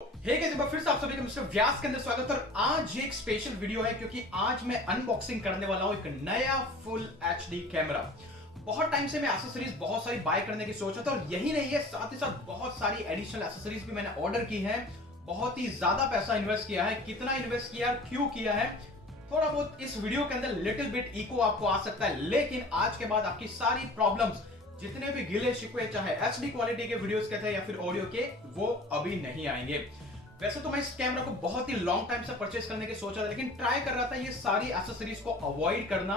फिर से आप सभी का मिस्टर व्यास के अंदर स्वागत। और आज ये एक स्पेशल वीडियो है क्योंकि आज मैं अनबॉक्सिंग करने वाला हूं एक नया फुल एचडी कैमरा। बहुत टाइम से मैं एक्सेसरीज बहुत सारी बाय करने की सोच रहा था और यही नहीं है, साथ ही साथ बहुत सारी एडिशनल एक्सेसरीज भी मैंने ऑर्डर की है। बहुत ही ज्यादा पैसा इन्वेस्ट किया है। कितना इन्वेस्ट किया, क्यों किया है, थोड़ा बहुत इस वीडियो के अंदर लिटिल बिट इको आपको आ सकता है, लेकिन आज के बाद आपकी सारी प्रॉब्लम्स, जितने भी गिले शिकवे चाहे एचडी क्वालिटी के वीडियोस के थे या फिर ऑडियो के, वो अभी नहीं आएंगे। वैसे तो मैं इस कैमरा को बहुत ही लॉन्ग टाइम से परचेस करने की सोच रहा था, लेकिन ट्राई कर रहा था ये सारी एक्सेसरीज को अवॉइड करना,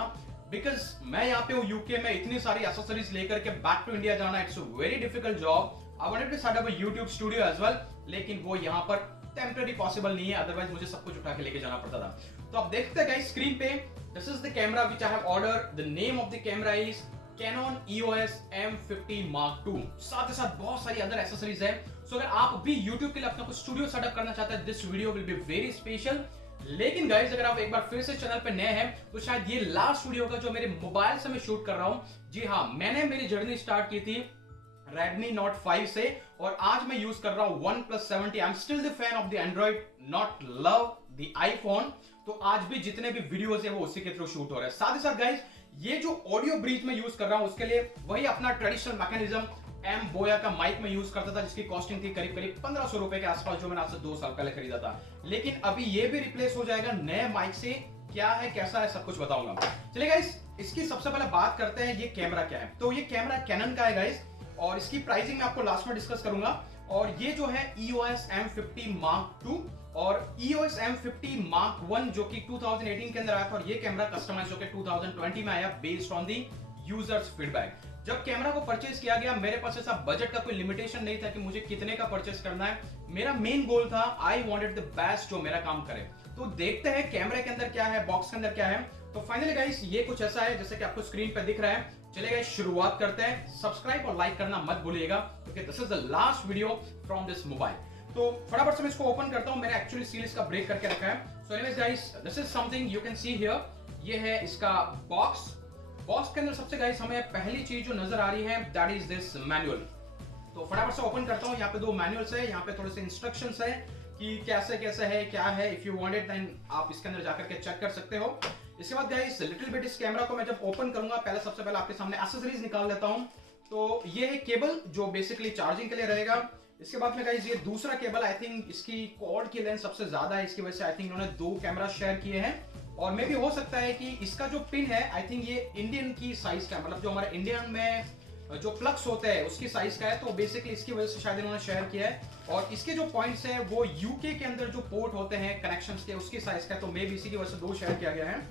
बिकॉज मैं यहाँ पे हूँ यूके में, इतनी सारी एक्सेसरीज लेकर के बैक टू इंडिया जाना, it's a very difficult job. I wanted to set up a YouTube studio as well, लेकिन वो यहाँ पर टेम्पररी पॉसिबल नहीं है, अदरवाइज मुझे सब कुछ उठा के लेके जाना पड़ता था। तो आप देखते हैं गाइस स्क्रीन पे, this is the camera which I have ordered. The name of the camera is Canon EOS M50 Mark II। साथ ही साथ बहुत सारी अदर एक्सेसरीज है। सो अगर आप भी YouTube के लिए अपना कुछ स्टूडियो सेटअप करना चाहते हैं, this video will be very special. लेकिन गाइस, अगर आप एक बार फिर से चैनल पे नए हैं तो शायद ये लास्ट वीडियो होगा जो मेरे मोबाइल से मैं शूट कर रहा हूं। जी हाँ, मैंने मेरी जर्नी स्टार्ट की थी Redmi Note 5 से और आज मैं यूज कर रहा हूं OnePlus 70। I am still the fan of the Android, not love the iPhone. तो आज भी जितने भी वीडियोस है वो उसी के थ्रू शूट हो रहे हैं। साथ ही साथ गाइस, ये जो ऑडियो ब्रिज में यूज कर रहा हूं उसके लिए वही अपना ट्रेडिशनल मैकेनिज्म एम बोया का माइक में यूज करता था, जिसकी कॉस्टिंग थी करीब करीब 1500 रुपए के आसपास, जो मैंने आज से 2 साल पहले खरीदा था। लेकिन अभी ये भी रिप्लेस हो जाएगा नए माइक से। क्या है, कैसा है, सब कुछ बताऊंगा। चलिए गाइस, इसकी सबसे पहले बात करते हैं ये कैमरा क्या है। तो ये कैमरा कैनन का है गाइस, और इसकी प्राइसिंग मैं आपको लास्ट में डिस्कस करूंगा। और ये जो है EOS M50 Mark II और EOS M50 Mark I जो कि 2018 के अंदर आया था, और ये कैमरा कस्टमाइज होकर 2020 में आया based on the users feedback. जब कैमरा को परचेज किया गया, मेरे पास ऐसा बजट का कोई लिमिटेशन नहीं था कि मुझे कितने का परचेज करना है। मेरा मेन गोल था, आई वांटेड द बेस्ट जो मेरा काम करे। तो देखते हैं कैमरे के अंदर क्या है, बॉक्स के अंदर क्या है। तो फाइनली गाइस, ये कुछ ऐसा है जैसे कि आपको स्क्रीन पे दिख रहा है। चलिए गाइस, शुरुआत करते हैं। सब्सक्राइब और लाइक करना मत भूलिएगा क्योंकि this is the last video from this mobile. तो फटाफट से मैं इसको ओपन करता हूं। मैंने एक्चुअली सील इसका ब्रेक करके रखा है। So anyways guys, this is something you can see here. ये है इसका बॉक्स। बॉक्स के अंदर सबसे गाइस हमें पहली चीज जो नजर आ रही है, दैट इज दिस मैनुअल। तो फटाफट से ओपन करता हूं। यहाँ पे 2 मैनुअल्स है, यहाँ पे थोड़े से इंस्ट्रक्शंस है कि कैसे कैसे है, क्या है। If you want it then आप इसके अंदर जाकर के चेक कर सकते हो। इसके बाद गाइस, लिटिल बिट इस कैमरा को मैं जब ओपन करूंगा, पहले सबसे पहले आपके सामने एक्सेसरीज निकाल लेता हूं। तो ये है केबल जो बेसिकली चार्जिंग के लिए रहेगा। इसके बाद में गाइस, ये दूसरा केबल, आई थिंक इसकी कॉर्ड की लेंथ सबसे ज्यादा है, इसकी वजह से आई थिंक इन्होंने 2 कैमरा शेयर किए हैं। और मे भी हो सकता है कि इसका जो पिन है, आई थिंक ये इंडियन की साइज का, मतलब जो हमारे इंडियन में जो प्लग्स होते हैं उसकी साइज का है। तो बेसिकली इसकी वजह से शायद इन्होंने शेयर किया है। और इसके जो पॉइंट्स है वो यूके के अंदर जो पोर्ट होते हैं कनेक्शंस के, उसकी साइज का है। तो मे भी इसी की वजह से 2 शेयर किया गया है।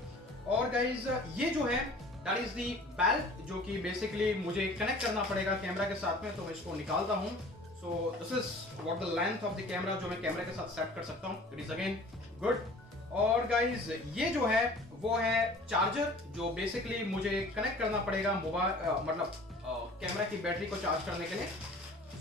और गाइज, ये जो है दैट इज दी बेल्ट, जो कि बेसिकली मुझे कनेक्ट करना पड़ेगा कैमरा के साथ में। तो मैं इसको निकालता हूं। सो this is what the length of the camera जो मैं कैमरा के साथ सेट कर सकता हूं। It is again good. और गाइज, ये जो है वो है चार्जर, जो बेसिकली मुझे कनेक्ट करना पड़ेगा मोबाइल, मतलब कैमरा की बैटरी को चार्ज करने के लिए।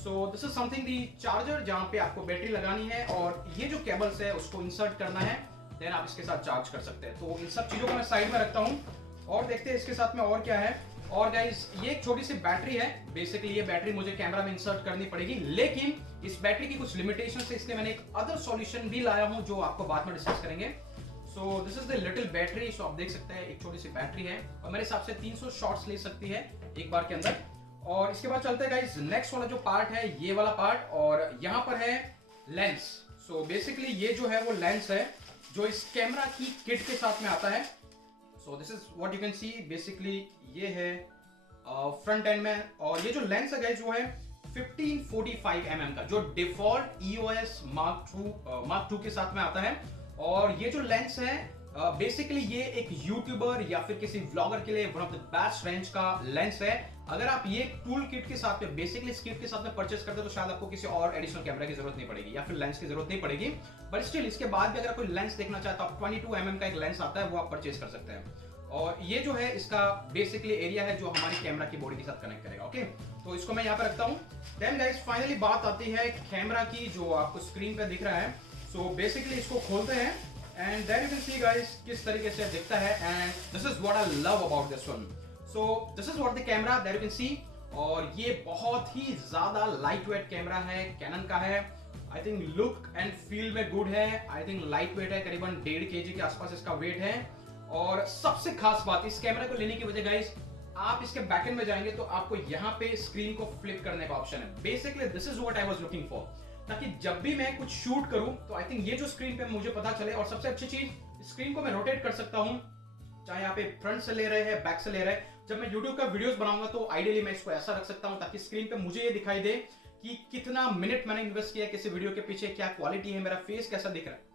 सो this is something the charger, जहां पे आपको बैटरी लगानी है और ये जो केबल्स है उसको इंसर्ट करना है, देन आप इसके साथ चार्ज कर सकते हैं। तो इन सब चीजों को मैं साइड में रखता हूं और देखते हैं इसके साथ में और क्या है। और गाइस, ये एक छोटी सी बैटरी है। बेसिकली ये बैटरी मुझे कैमरा में इंसर्ट करनी पड़ेगी, लेकिन इस बैटरी की कुछ लिमिटेशन है, इसलिए मैंने एक अदर सॉल्यूशन भी लाया हूं जो आपको बाद में डिस्कस करेंगे। So this is the little battery. सो आप देख सकते हैं एक छोटी सी बैटरी है और मेरे हिसाब से 300 शॉट्स ले सकती है एक बार के अंदर। और इसके बाद चलते हैं गाइस, नेक्स्ट वाला जो पार्ट है, ये वाला पार्ट, और यहाँ पर है लेंस। सो बेसिकली ये जो है वो लेंस है जो इस कैमरा की किट के साथ में आता है। सो this is what you can C. Basically ये है फ्रंट एंड में, और ये जो लेंस है गाइस वो है 1545 mm का, जो डिफॉल्ट EOS Mark II के साथ में आता है। और ये जो लेंस है बेसिकली ये एक यूट्यूबर या फिर किसी व्लॉगर के लिए one of the best range का लेंस है। अगर आप ये टूल किट के साथ में, बेसिकली इस किट के साथ में परचेस करते हो तो शायद आपको किसी और एडिशनल कैमरा की जरूरत नहीं पड़ेगी या फिर लेंस की जरूरत नहीं पड़ेगी। बट स्टिल इसके बाद भी अगर कोई लेंस देखना चाहता है, 22 mm का एक लेंस आता है, वो आप परचेस कर सकते हैं। और ये जो है इसका बेसिकली एरिया है जो हमारी कैमरा की बॉडी के साथ कनेक्ट करेगा। ओके, तो इसको मैं यहाँ पे रखता हूँ। देन गाइस, फाइनली बात आती है कैमरा की, जो आपको स्क्रीन पे दिख रहा है। सो बेसिकली इसको खोलते हैं and then you can see guys किस तरीके से दिखता है। And this is what I love about this one. So this is what the camera that you can see. और ये बहुत ही ज्यादा लाइट वेट कैमरा है, कैनन का है। I think look and feel में गुड है। आई थिंक लाइट वेट है, करीबन 1.5 kg के आसपास इसका वेट है। और सबसे खास बात इस कैमरा को लेने की वजह गाइस, आप इसके बैकएंड में जाएंगे तो आपको यहाँ पे स्क्रीन को फ्लिप करने का ऑप्शन है। Basically this is what I was looking for, ताकि जब भी मैं कुछ शूट करूं तो आई थिंक ये जो स्क्रीन पे मुझे पता चले। और सबसे अच्छी चीज, स्क्रीन को मैं रोटेट कर सकता हूं, चाहे यहाँ पे फ्रंट से ले रहे हैं, बैक से ले रहे हैं। जब मैं यूट्यूब का वीडियोस बनाऊंगा तो आइडियली मैं इसको ऐसा रख सकता हूं ताकि स्क्रीन पे मुझे ये दिखाई दे कि कितना मिनट मैंने इन्वेस्ट किया किसी वीडियो के पीछे, क्या क्वालिटी है, मेरा फेस कैसा दिख रहा है।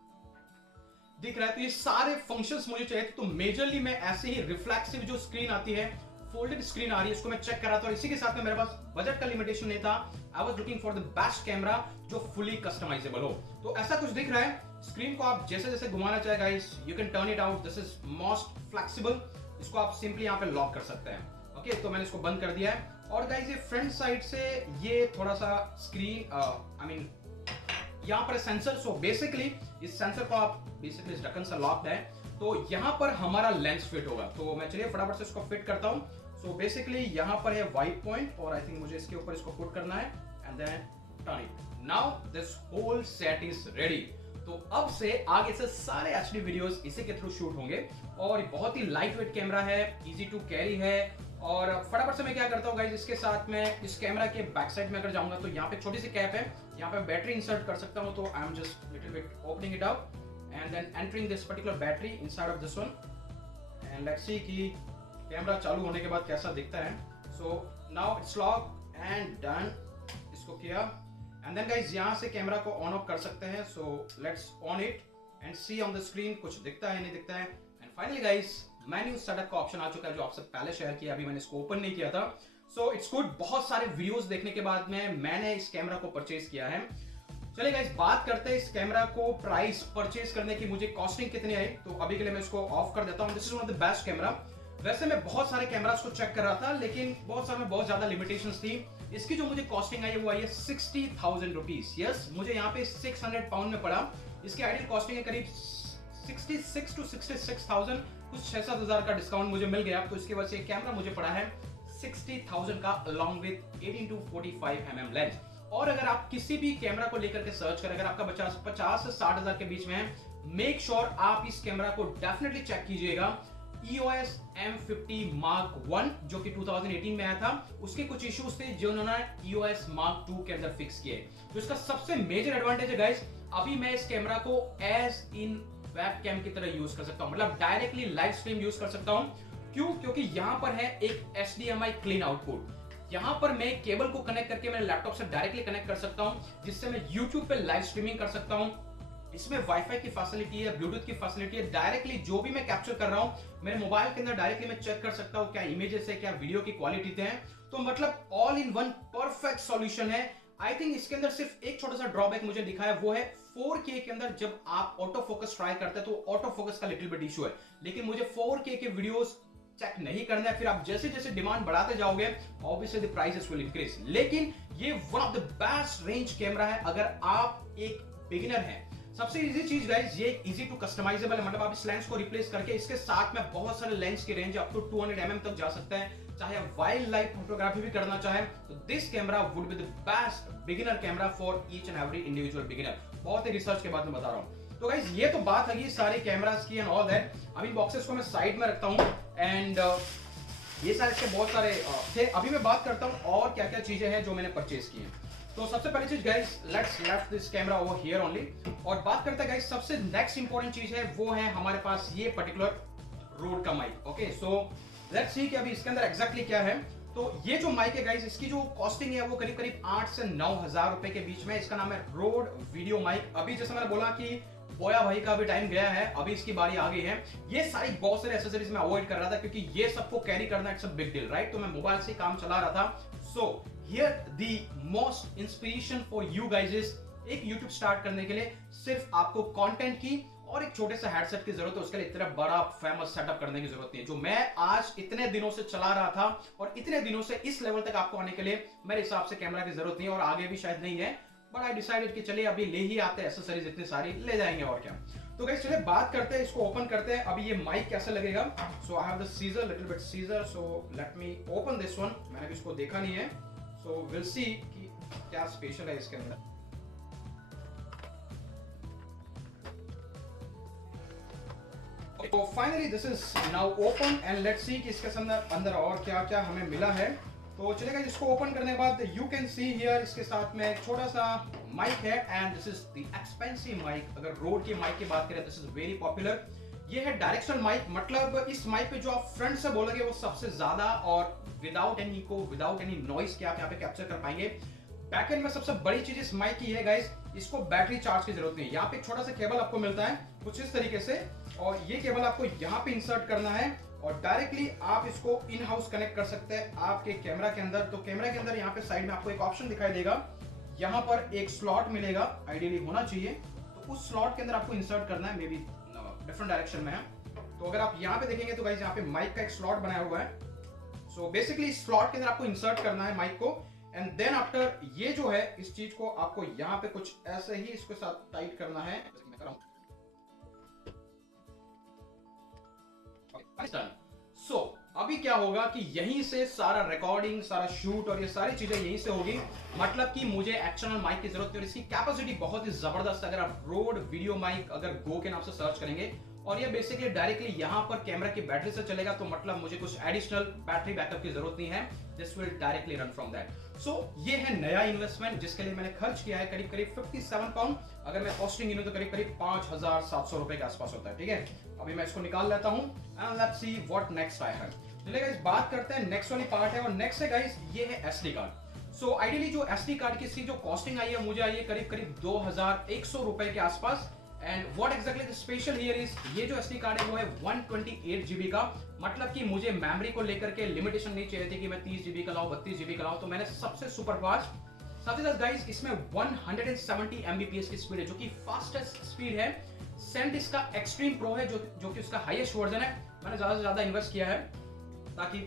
तो ये सारे फंक्शंस मुझे चाहिए। तो मेजरली मैं ऐसे ही रिफ्लेक्सिव जो स्क्रीन आती है, फोल्डेड स्क्रीन आ रही है, इसको मैं चेक कर रहा था। और इसी के साथ में मेरे पास बजट का लिमिटेशन नहीं था। I was looking for the best camera जो फुली कस्टमाइजेबल हो। तो ऐसा कुछ दिख रहा है। स्क्रीन को आप जैसे जैसे घुमाना चाहे guys, you can turn it out. This is most flexible. इसको आप सिंपली यहाँ पे लॉक कर सकते हैं। ओके, तो मैंने इसको बंद कर दिया है। और गाइस ये फ्रंट साइड से ये थोड़ा सा स्क्रीन यहाँ पर सेंसर। सो बेसिकली इस सेंसर को आप बेसिकली इस ढक्कन से लॉक्ड है, तो यहाँ पर हमारा लेंस फिट होगा। तो मैं चलिए फटाफट से इसको फिट करता हूँ। सो बेसिकली यहाँ पर है वाइट पॉइंट और आई थिंक मुझे इसके ऊपर इसको पुट करना है and then turn it. Now this whole set is ready. तो अब से आगे से सारे एचडी वीडियोस इसी के थ्रू शूट होंगे। और बहुत ही लाइट वेट कैमरा है, इजी टू कैरी है। और फटाफट से मैं क्या करता हूँ गाइस, इसके साथ में इस कैमरा के बैक साइड में अगर जाऊंगा तो यहाँ पे छोटी सी कैप है, यहाँ पे बैटरी इंसर्ट कर सकता हूँ। तो I am just little bit opening it up and then entering this particular battery inside of this one and let's see कि कैमरा चालू होने के बाद कैसा दिखता है। So now it's lock and done. इसको किया एंड देन गाइस यहाँ से कैमरा को ऑन ऑफ कर सकते हैं। So let's on it and see on the screen कुछ दिखता है नहीं दिखता है। And finally guys menu setup का ऑप्शन आ चुका है जो आपसे पहले शेयर किया, अभी मैंने इसको ओपन नहीं किया था। So it's good. बहुत सारे वीडियोस देखने के बाद में मैंने इस कैमरा को परचेज किया है। चलिए गाइस बात करते हैं इस कैमरा को प्राइस परचेज करने की, मुझे कॉस्टिंग कितनी आई। तो अभी के लिए मैं इसको ऑफ कर देता हूँ। This is one of the best camera. वैसे मैं बहुत सारे कैमरास को चेक कर रहा था लेकिन बहुत सारे में बहुत ज्यादा लिमिटेशंस थी। इसकी जो मुझे कॉस्टिंग आई है वो आई है 60,000 रुपीज। यस, मुझे यहाँ पे 600 पाउंड में पड़ा। इसकी आइडियल कॉस्टिंग है करीब 66 to 66,000, कुछ 6-7 हजार का डिस्काउंट मुझे मिल गया। तो इसकी वजह से कैमरा मुझे पड़ा है 60,000 का along with 18 to 45 mm lens. और अगर आप किसी भी कैमरा को लेकर के सर्च करें, अगर आपका 50 से 60 हजार के बीच में है, मेक श्योर आप इस कैमरा को डेफिनेटली चेक कीजिएगा। EOS M50 Mark 1 जो कि 2018 में आया था, उसके कुछ इश्यूज थे जो उन्होंने EOS Mark 2 के अंदर फिक्स किए। तो इसका सबसे मेजर एडवांटेज है गाइस, अभी मैं इस कैमरा को एज इन वेबकैम की तरह यूज कर सकता हूं, मतलब डायरेक्टली लाइव स्ट्रीम यूज कर सकता हूं। क्यों? क्योंकि यहां पर है एक HDMI क्लीन आउटपुट। यहां पर मैं केबल को कनेक्ट करके मेरे लैपटॉप से डायरेक्टली कनेक्ट कर सकता हूं, जिससे मैं YouTube पे लाइव स्ट्रीमिंग कर सकता हूं। इसमें वाईफाई की फैसिलिटी है, ब्लूटूथ की फैसिलिटी है। डायरेक्टली जो भी मैं कैप्चर कर रहा हूं मेरे मोबाइल के अंदर डायरेक्टली मैं चेक कर सकता हूं क्या इमेजेस है, क्या वीडियो की क्वालिटी है। तो मतलब all in one perfect solution है। आई थिंक इसके अंदर सिर्फ एक छोटा सा ड्रॉबैक मुझे दिखा है, वो है 4K के अंदर जब आप ऑटो फोकस ट्राई करते हैं तो ऑटो फोकस का लिटिल बिट इशू है। लेकिन मुझे 4K के वीडियोस चेक नहीं करना है, फिर आप जैसे जैसे डिमांड बढ़ाते जाओगे obviously the prices will increase. लेकिन ये one of the best range camera है अगर आप एक बिगिनर हैं। सबसे इजी चीज गाइस, ये इजी टू कस्टमाइजेबल है, मतलब आप इस लेंस को रिप्लेस करके इसके साथ में बहुत सारे लेंस की रेंज अप टू 200 mm तक जा सकते हैं। चाहे आप वाइल्ड लाइफ फोटोग्राफी भी करना चाहें तो this camera would be the best beginner camera for each and every individual beginner. बहुत ही रिसर्च के बाद में बता रहा हूं। तो गाइस ये तो बात है सारे कैमरास की एंड ऑल दैट। अभी बॉक्सेस को मैं साइड में रखता हूं एंड ये सारे इसके बहुत सारे थे। अभी मैं बात करता हूं और क्या क्या चीजें हैं जो मैंने परचेज की हैं। तो सबसे पहली चीज guys, let's left this camera over here only. और बात करते हैं गाइस, सबसे नेक्स्ट इंपॉर्टेंट चीज है वो है हमारे पास ये पर्टिकुलर रोड का mic. Okay, so let's see कि अभी इसके अंदर एग्जैक्टली क्या है। तो ये जो माइक है गाइस, इसकी जो कॉस्टिंग है वो करीब करीब 8 से 9 हजार रुपए के बीच में। इसका नाम है रोड वीडियो माइक। अभी जैसे मैंने बोला कि बोया भाई का भी टाइम गया है, अभी इसकी बारी आ गई है। ये सारी बहुत सारे एक्सेसरीज मैं अवॉइड कर रहा था क्योंकि ये सबको कैरी करना it's a big deal, right. तो मैं मोबाइल से काम चला रहा था। So here the most inspiration for you guys is, एक YouTube स्टार्ट करने के लिए सिर्फ आपको कंटेंट की और एक छोटे से हेडसेट की जरूरत है। उसके लिए इतना बड़ा फेमस सेटअप करने की जरूरत नहीं है, जो मैं आज इतने दिनों से चला रहा था और इतने दिनों से इस लेवल तक आपको आने के लिए मेरे हिसाब से कैमरा की जरूरत नहीं है और आगे भी शायद नहीं है। बट आई डिसाइडेड कि चलिए अभी ले ही आते हैं, एक्सेसरीज इतनी सारी ले जाएंगे और क्या। तो गाइस चलिए बात करते हैं, इसको ओपन करते हैं। अभी ये माइक कैसे लगेगा। So I have the scissor, little bit scissor, so let me open this one. मैंने भी इसको देखा नहीं है, सो विल सी कि क्या स्पेशल है इसके अंदर। तो finally this is now open and let's see कि इसके अंदर और क्या क्या हमें मिला है। तो चलेगा, इसको ओपन करने के बाद यू कैन सी हियर इसके साथ में एक छोटा सा माइक है and this is the expensive mic. अगर रोड के माइक की बात करें दिस इज वेरी पॉपुलर। ये है डायरेक्शनल माइक, मतलब इस माइक पे जो आप फ्रंट से बोलोगे वो सबसे ज्यादा और without any echo without any noise के आप यहाँ पे कैप्चर कर पाएंगे। बैकएंड में सबसे बड़ी चीज इस माइक की है गाइस, इसको बैटरी चार्ज की जरूरत नहीं है। यहाँ पे एक छोटा सा केबल आपको मिलता है कुछ इस तरीके से, और ये केबल आपको यहाँ पे इंसर्ट करना है और डायरेक्टली आप इसको इन हाउस कनेक्ट कर सकते हैं आपके कैमरा के अंदर। तो कैमरा के अंदर यहाँ पे साइड में आपको एक ऑप्शन दिखाई देगा, यहाँ पर एक स्लॉट मिलेगा, आइडियली होना चाहिए। तो उस स्लॉट के अंदर आपको इंसर्ट करना है, मे बी डिफरेंट डायरेक्शन में है। तो अगर आप यहाँ पे देखेंगे तो गाइस यहाँ पे माइक का एक स्लॉट बनाया हुआ है। सो बेसिकली इस स्लॉट के अंदर आपको इंसर्ट करना है माइक को एंड देन आफ्टर ये जो है इस चीज को आपको यहाँ पे कुछ ऐसे ही इसके साथ टाइट करना है। सो अभी क्या होगा कि यहीं से सारा रिकॉर्डिंग, सारा शूट और ये सारी चीजें यहीं से होगी। मतलब कि मुझे एक्सटर्नल माइक की जरूरत है और इसकी कैपेसिटी बहुत ही जबरदस्त है। अगर आप रोड वीडियो माइक अगर गो के नाम से सर्च करेंगे और ये बेसिकली डायरेक्टली यहाँ पर कैमरा की बैटरी से चलेगा, तो मतलब मुझे कुछ एडिशनल बैटरी बैकअप की जरूरत नहीं है। This will directly run from that. So ये है नया इन्वेस्टमेंट जिसके लिए मैंने खर्च किया है करीब करीब 57 पाउंड। अगर मैं कॉस्टिंग गिनूं तो करीब करीब 5700 रुपए के आसपास होता है। ठीक है, अभी मैं इसको निकाल लेता हूं and let's see what next I have. चलिए गाइस बात करते हैं नेक्स्ट वाली पार्ट है, और नेक्स्ट है गाइस ये है एसडी कार्ड। सो आइडियली जो एसडी कार्ड की इसकी जो कॉस्टिंग आई है मुझे आई है करीब करीब 2100 रुपए के आसपास। And what exactly the special here is, ये जो एसडी कार्ड है वो है 128 जीबी का। मतलब कि मुझे मेमोरी को लेकर के लिमिटेशन नहीं चाहिए थी कि मैं 30 जीबी का लाऊं 32 जीबी का लाऊं, तो मैंने सबसे सुपर फास्ट। साथ ही साथ गाइस इसमें 170 एमबीपीएस की स्पीड है जो कि फास्टेस्ट स्पीड है। SanDisk का एक्सट्रीम प्रो है जो कि उसका हाईएस्ट वर्जन है। मैंने ज्यादा से ज्यादा इन्वेस्ट किया है ताकि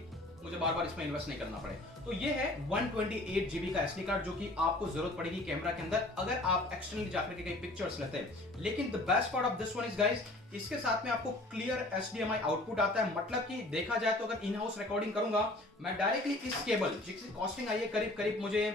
मुझे बार बार इसमें इन्वेस्ट नहीं करना पड़े। तो ये है 128 जीबी का एसडी कार्ड जो कि आपको जरूरत पड़ेगी कैमरा के अंदर अगर आप एक्सटर्नली जाकर के कई पिक्चर्स लेते हैं। लेकिन the best part of this one is guys, इसके साथ में आपको क्लियर HDMI आउटपुट आता है। मतलब कि देखा जाए तो अगर इन हाउस रिकॉर्डिंग करूंगा मैं डायरेक्टली इस केबल जिसकी कॉस्टिंग आई है करीब करीब मुझे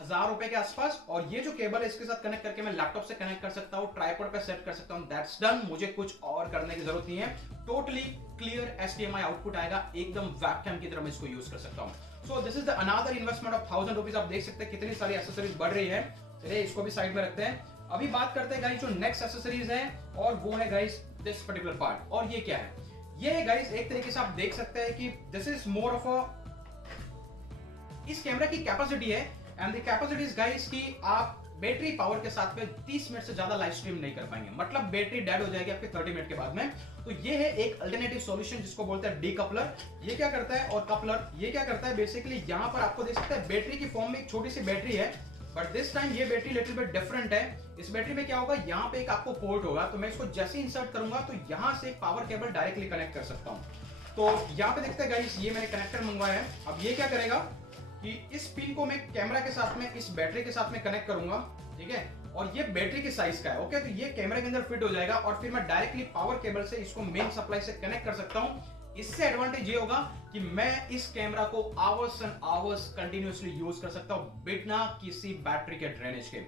1000 रुपए के आसपास, और ये जो केबल है इसके साथ कनेक्ट करके मैं लैपटॉप से कनेक्ट कर सकता हूं, ट्राइपॉड पे सेट कर सकता हूं। दैट्स डन, मुझे कुछ और करने की जरूरत नहीं है। टोटली क्लियर HDMI आउटपुट आएगा, एकदम वेबकैम की तरह मैं इसको यूज कर सकता हूं। सो this is the another investment of 1000 rupees. आप देख सकते हैं कितनी सारी एक्सेसरीज बढ़ रही है। चलिए इसको भी साइड में रखते हैं। अभी बात करते हैं गाइस जो नेक्स्ट एक्सेसरीज है, और वो है गाइस दिस पर्टिकुलर पार्ट। और ये क्या है? ये है गाइस एक तरीके से आप देख सकते हैं कि this is more of a, इस कैमरा की कैपेसिटी है and the capacity is guys कि आप बैटरी पावर के साथ में 30 मिनट से ज्यादा लाइव स्ट्रीम नहीं कर पाएंगे। मतलब बैटरी डेड हो जाएगी आपके 30 मिनट के बाद में। तो ये है एक अल्टरनेटिव सॉल्यूशन जिसको बोलते हैं डीकपलर। ये क्या करता है, और कपलर ये क्या करता है, बेसिकली यहां पर आपको देख सकते हैं बैटरी की फॉर्म में एक छोटी सी बैटरी है, बट दिस टाइम ये बैटरी लिटिल बिट डिफरेंट है। इस बैटरी में क्या होगा, यहाँ पे एक आपको पोर्ट होगा, तो मैं इसको जैसे इंसर्ट करूंगा तो यहाँ से पावर केबल डायरेक्टली कनेक्ट कर सकता हूँ। तो यहाँ पे देखते हैं गाइस, ये मैंने कनेक्टर मंगवाया है। अब ये क्या करेगा कि इस पिन को मैं कैमरा के साथ में इस बैटरी के साथ में कनेक्ट करूंगा, ठीक है, और ये बैटरी के साइज का है। ओके, तो ये कैमरे के अंदर फिट हो जाएगा और फिर मैं डायरेक्टली पावर केबल से इसको मेन सप्लाई से कनेक्ट कर सकता हूं। इससे एडवांटेज ये होगा कि मैं इस कैमरा को hours and hours continuously use कर सकता हूं बिना किसी बैटरी के ड्रेनेज के।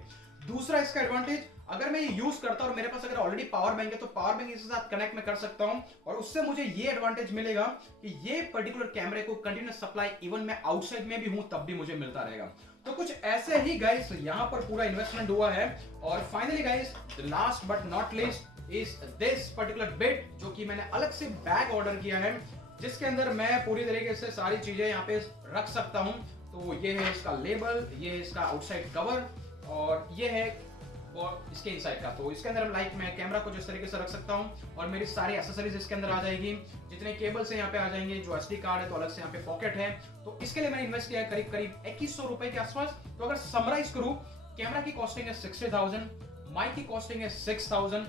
दूसरा इसका एडवांटेज, अगर मैं ये यूज करता हूं और मेरे पास अगर ऑलरेडी पावर बैंक है तो पावर बैंक इसके साथ कनेक्ट में कर सकता हूं, और उससे मुझे ये एडवांटेज मिलेगा कि ये पर्टिकुलर कैमरे को कंटिन्यूअस सप्लाई इवन मैं आउटसाइड में भी हूं तब भी मुझे मिलता रहेगा। तो कुछ ऐसे ही गाइस यहां पर पूरा इन्वेस्टमेंट हुआ है। और finally guys the last but not least is this particular bit, जो कि मैंने अलग से बैग ऑर्डर किया है जिसके अंदर मैं पूरी तरीके से सारी चीजें यहाँ पे रख सकता हूँ। तो ये है इसका लेबल, ये है इसका आउटसाइड कवर, और ये है और इसके इनसाइड का। तो इसके अंदर लाइक मैं कैमरा को जिस तरीके से रख सकता हूं और मेरी सारी एक्सेसरीज इसके अंदर आ जाएगी। जितने केबल्स है यहाँ पे आ जाएंगे, जो एसडी कार्ड है तो अलग से यहाँ पे पॉकेट है। तो इसके लिए मैंने इन्वेस्ट किया है करीब करीब 2100 रुपए के आसपास। तो अगर समराइज करूं, कैमरा की कॉस्टिंग है 60,000, माइक की कॉस्टिंग है 6,000,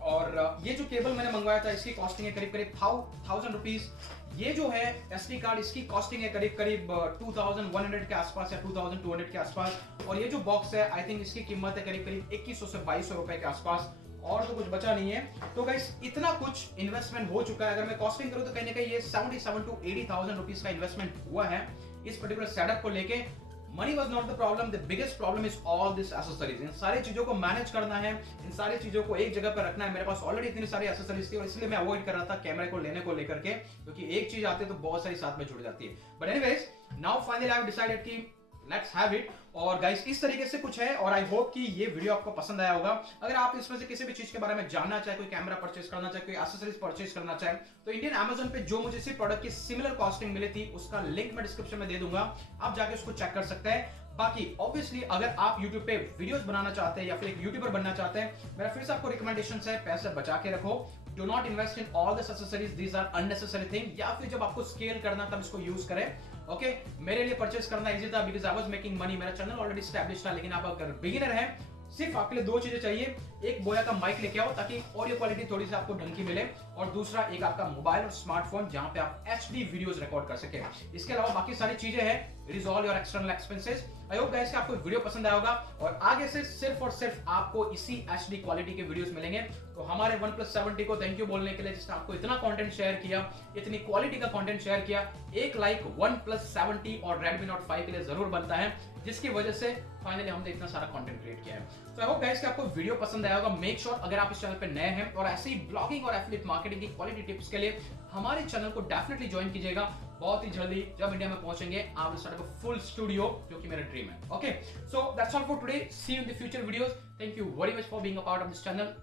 और ये जो केबल मैंने मंगवाया था इसकी कॉस्टिंग है करीब करीब 1000 रुपीज। ये जो है एसडी कार्ड इसकी कॉस्टिंग है करीब करीब 2100 के आसपास या 2200 के आसपास, और ये जो बॉक्स है आई थिंक इसकी कीमत है करीब करीब 2100 से 2200 रुपए के आसपास, और तो कुछ बचा नहीं है। तो गाइस इतना कुछ इन्वेस्टमेंट हो चुका है। अगर मैं कॉस्टिंग करूं तो कहीं ना कहीं ये 77 to 80,000 रुपीज का इन्वेस्टमेंट हुआ है इस पर्टिकुलर सेटअप को लेके। Money was not the problem, the biggest problem is all this accessories. इन सारी चीजों को मैनेज करना है, इन सारी चीजों को एक जगह पर रखना है। मेरे पास ऑलरेडी इतनी सारी एसेसरीज थी और इसलिए मैं अवॉइड कर रहा था कैमरे को लेने को लेकर के, क्योंकि एक चीज आती है तो बहुत सारी साथ में जुड़ जाती है। But anyways, now finally I have decided कि लेट्स हैव इट। और गाइस इस तरीके से कुछ है और आई होप कि ये वीडियो आपको पसंद आया होगा। अगर आप इसमें से किसी भी चीज के बारे में जानना चाहे, कोई कैमरा परचेस करना चाहे, कोई एक्सेसरीज परचेस करना चाहे, तो इंडियन अमेजन पे जो मुझे इसी प्रोडक्ट की सिमिलर कॉस्टिंग मिली थी उसका लिंक मैं डिस्क्रिप्शन में दे दूंगा, आप जाके उसको चेक कर सकते हैं। बाकी ऑब्वियसली अगर आप YouTube पे वीडियोस बनाना चाहते हैं या फिर एक यूट्यूबर बनना चाहते हैं, मेरा फिर से आपको रिकमेंडेशन है, पैसे बचा के रखो। Do not invest in all this accessories, these are unnecessary thing. या फिर जब आपको स्केल करना तब इसको यूज करें। ओके, मेरे लिए परचेस करना इजी था because I was making money, मेरा चैनल ऑलरेडी एस्टैब्लिश था। लेकिन आप अगर बिगिनर हैं, सिर्फ आपके लिए दो चीजें चाहिए, एक बोया का माइक लेके आओ ताकि ऑडियो क्वालिटी थोड़ी सी आपको ढंग की मिले, और दूसरा एक आपका मोबाइल और स्मार्टफोन जहां पे आप HD वीडियोस रिकॉर्ड कर सके। इसके अलावा बाकी सारी चीजें हैं, it is all your external expenses. I hope guys कि आपको वीडियो पसंद आया होगा और आगे से सिर्फ और सिर्फ आपको इसी HD क्वालिटी के वीडियोस मिलेंगे। तो हमारे OnePlus 70 को थैंक यू बोलने के लिए, जिसने आपको इतना कंटेंट शेयर किया, इतनी क्वालिटी का कंटेंट शेयर किया। एक लाइक OnePlus 70 और Redmi Note 5 के लिए जरूर बनता है, जिसकी वजह से फाइनली हमने इतना सारा कंटेंट क्रिएट किया है। तो आई होप गाइस कि आपको वीडियो पसंद आया होगा। मेक श्योर अगर आप इस चैनल पे नए हैं और ऐसी ब्लॉगिंग और एफिलिएट मार्केटिंग की क्वालिटी टिप्स के लिए हमारे चैनल को डेफिनेटली ज्वाइन कीजिएगा। बहुत ही जल्दी जब इंडिया में पहुंचेंगे, आप इस तरह का फुल स्टूडियो, जो कि मेरा ड्रीम है। Okay, so that's all for today, see you in the future videos. Thank you very much for being a part of this channel.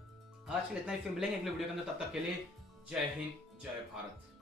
आज के लिए इतना ही, फिर मिलेंगे अगले वीडियो के अंदर, तब तक के लिए जय हिंद, जय भारत।